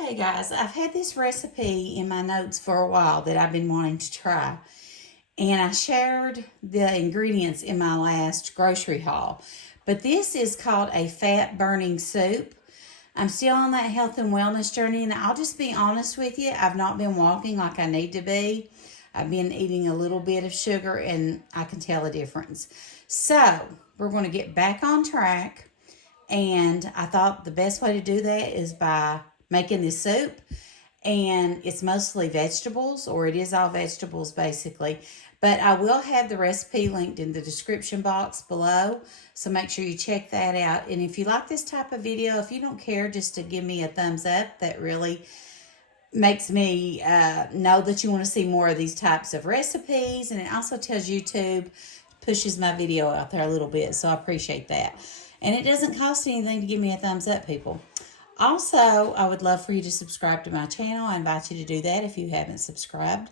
Okay, guys, I've had this recipe in my notes for a while that I've been wanting to try. And I shared the ingredients in my last grocery haul. But this is called a fat burning soup. I'm still on that health and wellness journey, and I'll just be honest with you, I've not been walking like I need to be. I've been eating a little bit of sugar, and I can tell a difference. So, we're going to get back on track. And I thought the best way to do that is by making this soup. And it's mostly vegetables, or it is all vegetables basically. But I will have the recipe linked in the description box below. So make sure you check that out. And if you like this type of video, if you don't care just to give me a thumbs up, that really makes me know that you want to see more of these types of recipes. And it also tells YouTube, pushes my video out there a little bit. So I appreciate that. And it doesn't cost anything to give me a thumbs up, people. Also, I would love for you to subscribe to my channel. I invite you to do that if you haven't subscribed.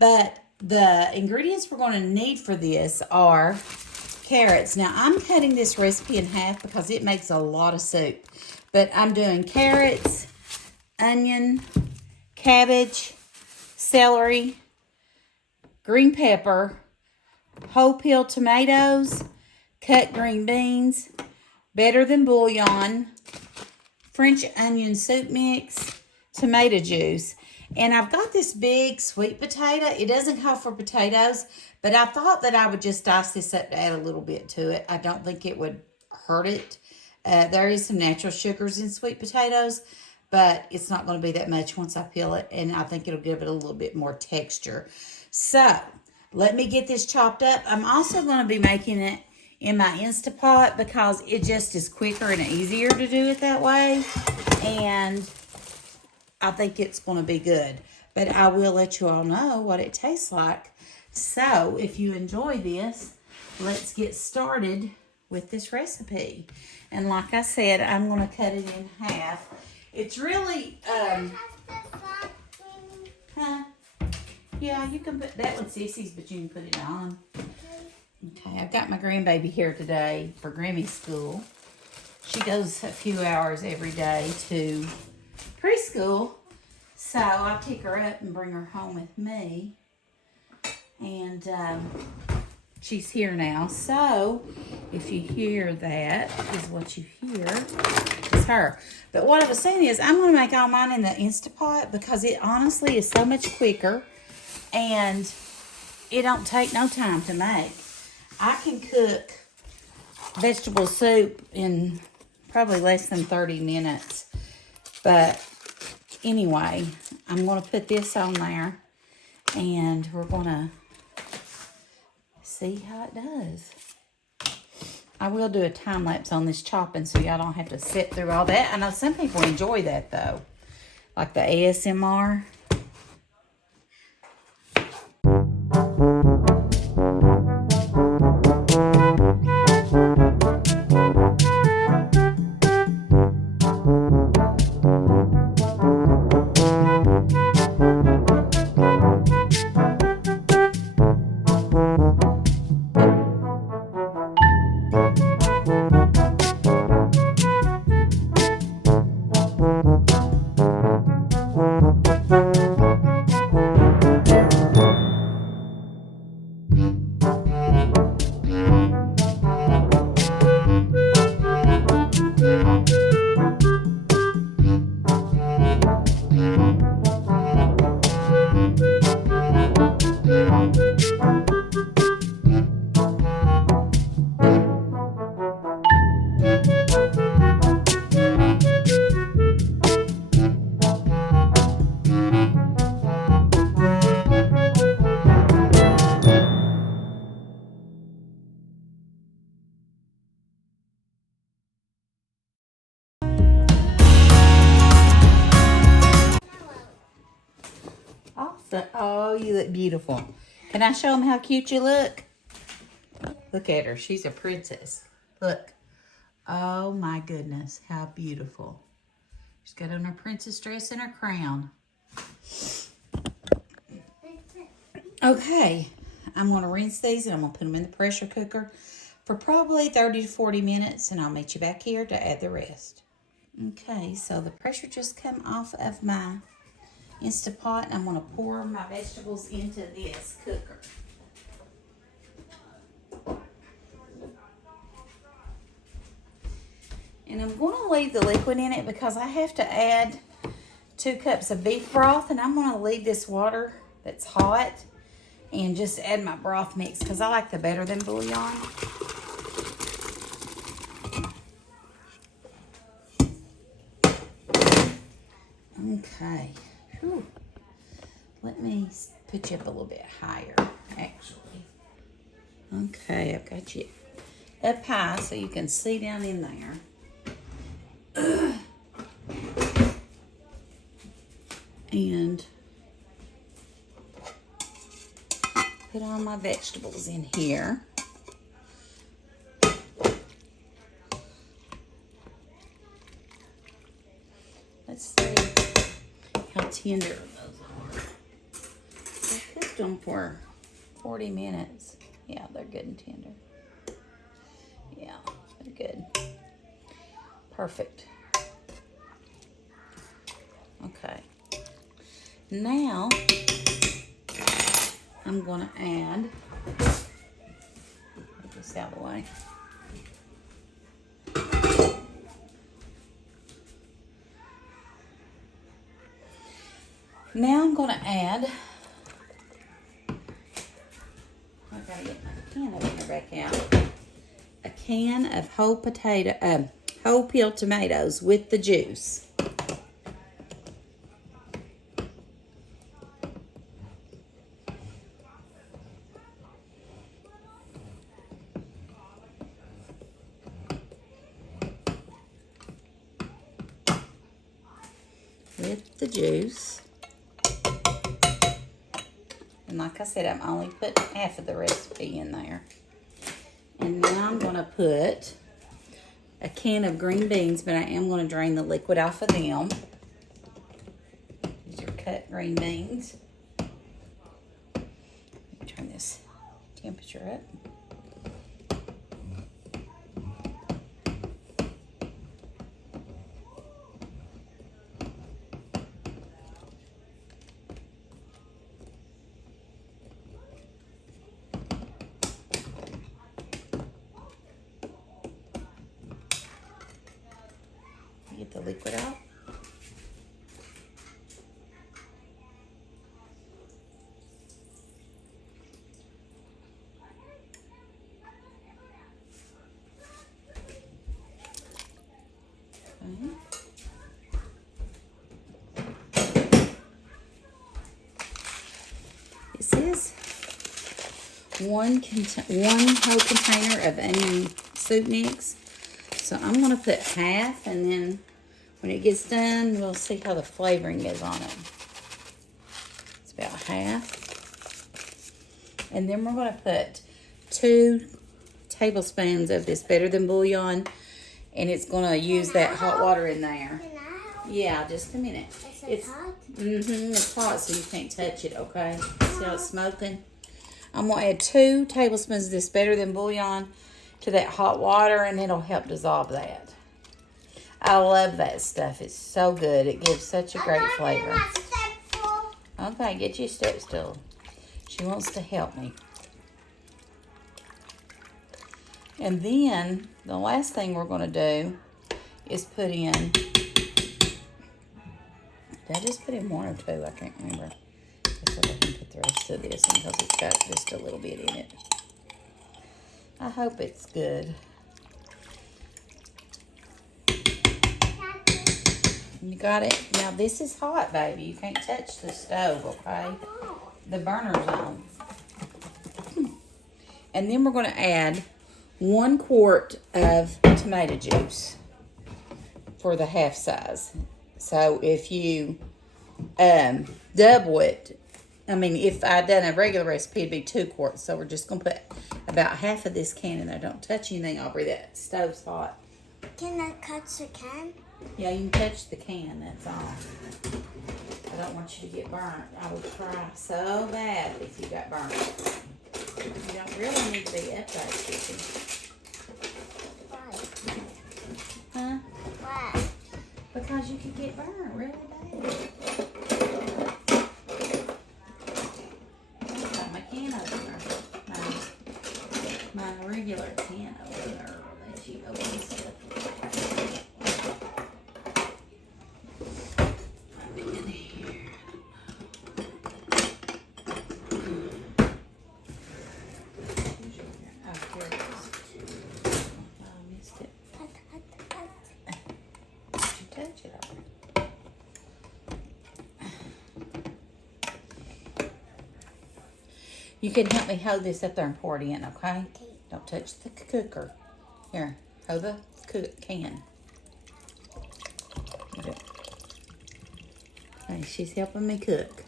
But the ingredients we're going to need for this are carrots. Now, I'm cutting this recipe in half because it makes a lot of soup. But I'm doing carrots, onion, cabbage, celery, green pepper, whole peel tomatoes, cut green beans, better than bouillon, French onion soup mix, tomato juice. And I've got this big sweet potato. It doesn't call for potatoes, but I thought that I would just dice this up to add a little bit to it. I don't think it would hurt it. There is some natural sugars in sweet potatoes, but it's not going to be that much once I peel it, and I think it'll give it a little bit more texture. So, let me get this chopped up. I'm also going to be making it in my Instapot because it just is quicker and easier to do it that way. And I think it's going to be good. But I will let you all know what it tastes like. So, if you enjoy this, let's get started with this recipe. And like I said, I'm going to cut it in half. It's really, yeah, you can put that with Sissy's, but you can put it on. Okay, I've got my grandbaby here today for Grammy's school. She goes a few hours every day to preschool. So I pick her up and bring her home with me. And she's here now. So if you hear that, is what you hear. It's her. But what I was saying is I'm going to make all mine in the Instapot because it honestly is so much quicker. And it don't take no time to make. I can cook vegetable soup in probably less than 30 minutes. But anyway, I'm going to put this on there. And we're going to see how it does. I will do a time lapse on this chopping so y'all don't have to sit through all that. I know some people enjoy that though. Like the ASMR. Oh, you look beautiful. Can I show them how cute you look? Look at her. She's a princess. Look. Oh, my goodness. How beautiful. She's got on her princess dress and her crown. Okay. I'm going to rinse these and I'm going to put them in the pressure cooker for probably 30 to 40 minutes. And I'll meet you back here to add the rest. Okay, so the pressure just come off of my Instapot, and I'm going to pour my vegetables into this cooker. And I'm going to leave the liquid in it because I have to add 2 cups of beef broth, and I'm going to leave this water that's hot and just add my broth mix because I like the better than bouillon. Okay. Whew. Let me put you up a little bit higher, actually. Okay, I've got you up high so you can see down in there. And put all my vegetables in here. Let's see how tender those are. I cooked them for 40 minutes. Yeah, they're good and tender. Yeah, they're good. Perfect. Okay. Now, I'm going to add, put this out of the way. Now I'm going to add, I've got to get my can opener back out, a can of whole peeled tomatoes with the juice. With the juice. And like I said, I'm only putting half of the recipe in there. And now I'm going to put a can of green beans, but I am going to drain the liquid off of them. These are cut green beans. Let me turn this temperature up. Get the liquid out. Okay. This is one whole container of onion soup mix. So I'm going to put half, and then when it gets done, we'll see how the flavoring is on it. It's about half. And then we're going to put 2 tablespoons of this Better Than Bouillon, and it's going to use that hot water in there. Yeah, just a minute. It's hot? It's hot, so you can't touch it, okay? See how it's smoking? I'm going to add 2 tablespoons of this Better Than Bouillon to that hot water, and it'll help dissolve that. I love that stuff. It's so good. It gives such a great flavor. Okay, get you a step stool. She wants to help me. And then the last thing we're going to do is put in, did I just put in 1 or 2? I can't remember. Looks like I can put the rest of this in because it's got just a little bit in it. I hope it's good. You got it? Now this is hot, baby. You can't touch the stove, okay? The burner's on. And then we're going to add 1 quart of tomato juice for the half size. So if you double it, I mean, if I'd done a regular recipe, it'd be 2 quarts. So we're just going to put about half of this can in there. Don't touch anything, Aubrey. That stove's hot. Can I touch the can? Yeah, you can touch the can, that's all. I don't want you to get burnt. I would cry so bad if you got burnt. You don't really need to be up that chicken. Why? Huh? Why? Otherwise, you could get burnt really bad. I've got my can opener. My regular can opener that you open stuff with. In here. Oh, here it is. Oh, I missed it. Did you touch it already? You can help me hold this up there and pour it in, okay? Don't touch the cooker. Here, hold the can. Okay, she's helping me cook.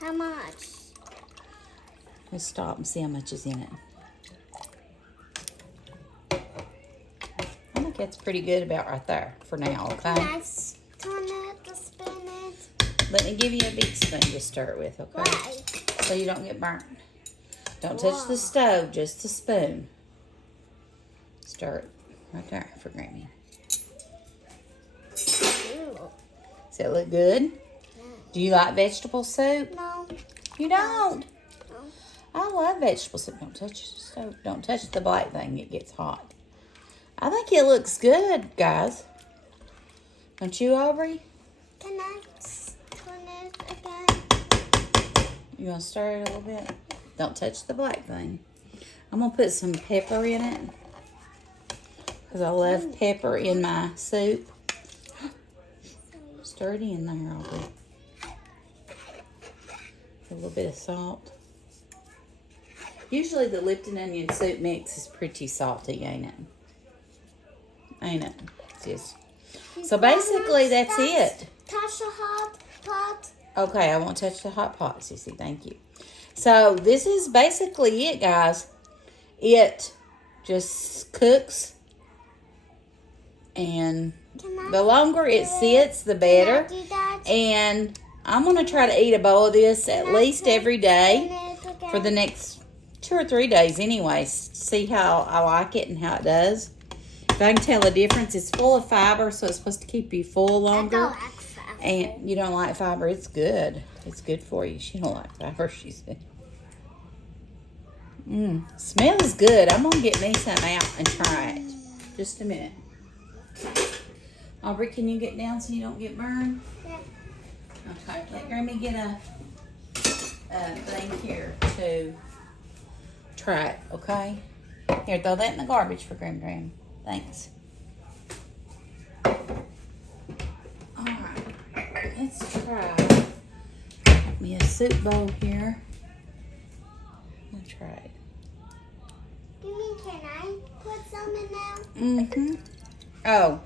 How much? Let's stop and see how much is in it. I think that's pretty good about right there for now, okay? Let's turn it to spin it. Let me give you a big spoon to stir it with, okay? Why? So you don't get burnt. Don't touch the stove, just the spoon. Stir it right there for Grammy. Ooh. Does that look good? Do you like vegetable soup? No. You don't? No. I love vegetable soup. Don't touch the stove. Don't touch the black thing. It gets hot. I think it looks good, guys. Don't you, Aubrey? Can I turn it again? You want to stir it a little bit? Don't touch the black thing. I'm going to put some pepper in it. Because I love pepper in my soup. Stir it in there, Aubrey. A little bit of salt. Usually the Lipton onion soup mix is pretty salty, ain't it? Ain't it? It's just... So basically that's it. Touch the hot pot. Okay, I won't touch the hot pot, Sissy. Thank you. So this is basically it, guys. It just cooks. And the longer it sits, the better. Can I do that? And I'm going to try to eat a bowl of this at least every day for the next 2 or 3 days anyway. See how I like it and how it does. If I can tell a difference, it's full of fiber, so it's supposed to keep you full longer. I don't like fiber. And you don't like fiber, it's good. It's good for you. She don't like fiber, she said. Smells good. I'm going to get me some out and try it. Just a minute. Aubrey, can you get down so you don't get burned? Yeah. Okay, let Grammy get a thing here to try it, okay? Here, throw that in the garbage for Gram. Thanks. Alright, let's try. Got me a soup bowl here. I'll try it. You mean, can I put some in now? Oh,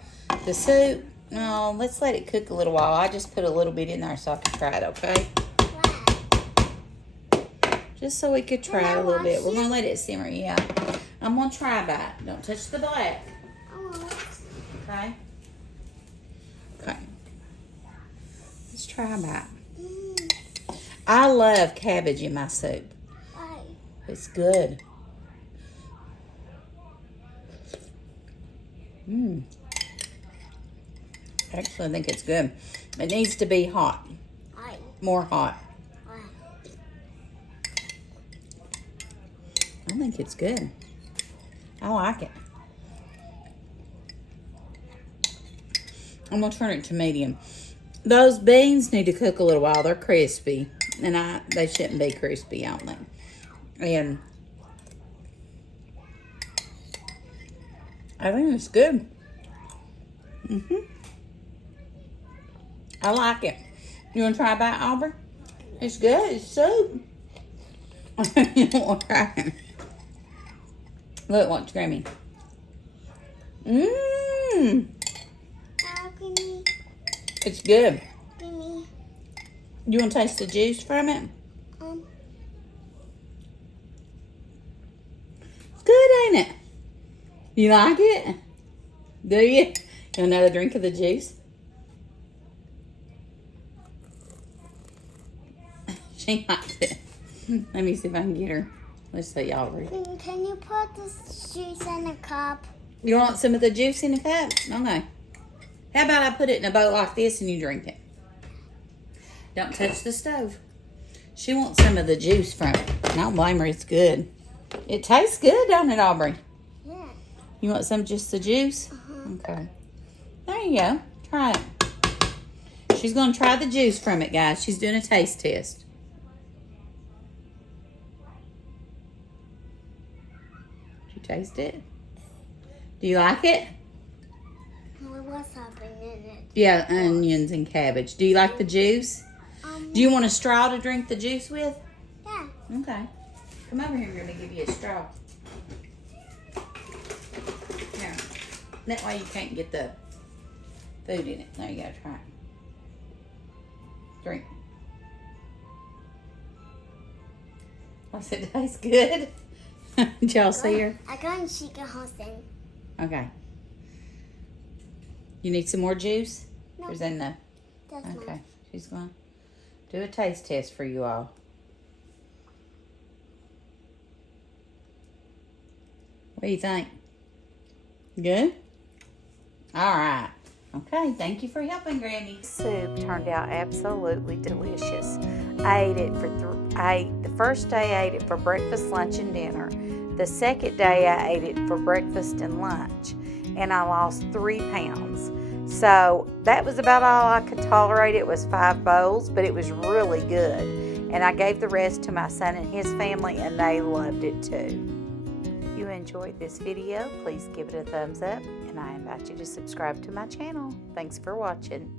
the soup. No, let's let it cook a little while. I just put a little bit in there so I could try it, okay? Why? Just so we could try it a little bit. We're wash going to let it simmer, yeah. I'm going to try that. Don't touch the black. Okay? Okay. Let's try that. I love cabbage in my soup. Why? It's good. Actually, I think it's good. It needs to be hot. Why? More hot. Why? I think it's good. I like it. I'm going to turn it to medium. Those beans need to cook a little while. They're crispy. And they shouldn't be crispy, I don't think. And I think it's good. I like it. You want to try that, Aubrey? It's good. It's soup. You don't want to try it. Look, watch Grammy. Gimme. It's good. Gimme. You want to taste the juice from it? It's good, ain't it? You like it? Do you? You want another drink of the juice? She likes it. Let me see if I can get her. Let's see, y'all read. Can you put this juice in a cup? You want some of the juice in a cup? Okay. How about I put it in a bowl like this and you drink it? Don't touch the stove. She wants some of the juice from it. I don't blame her. It's good. It tastes good, don't it, Aubrey? Yeah. You want some just the juice? Okay. There you go. Try it. She's going to try the juice from it, guys. She's doing a taste test. Did you taste it? Do you like it? What's happening in it? Yeah, onions and cabbage. Do you like the juice? Do you want a straw to drink the juice with? Yeah. Okay. Come over here. I'm going to give you a straw. Here. That way you can't get the food in it. There you go. Try it. Drink. Does it taste good? Did y'all see her? I got chicken hosting. Okay. You need some more juice? No. Or is that enough? That's Okay. mine. She's going to do a taste test for you all. What do you think? Good? All right. Okay, thank you for helping, Granny. Soup turned out absolutely delicious. I ate it the first day I ate it for breakfast, lunch, and dinner. The second day I ate it for breakfast and lunch, and I lost 3 pounds. So that was about all I could tolerate. It was 5 bowls, but it was really good. And I gave the rest to my son and his family, and they loved it too. If you enjoyed this video, please give it a thumbs up, and I invite you to subscribe to my channel. Thanks for watching.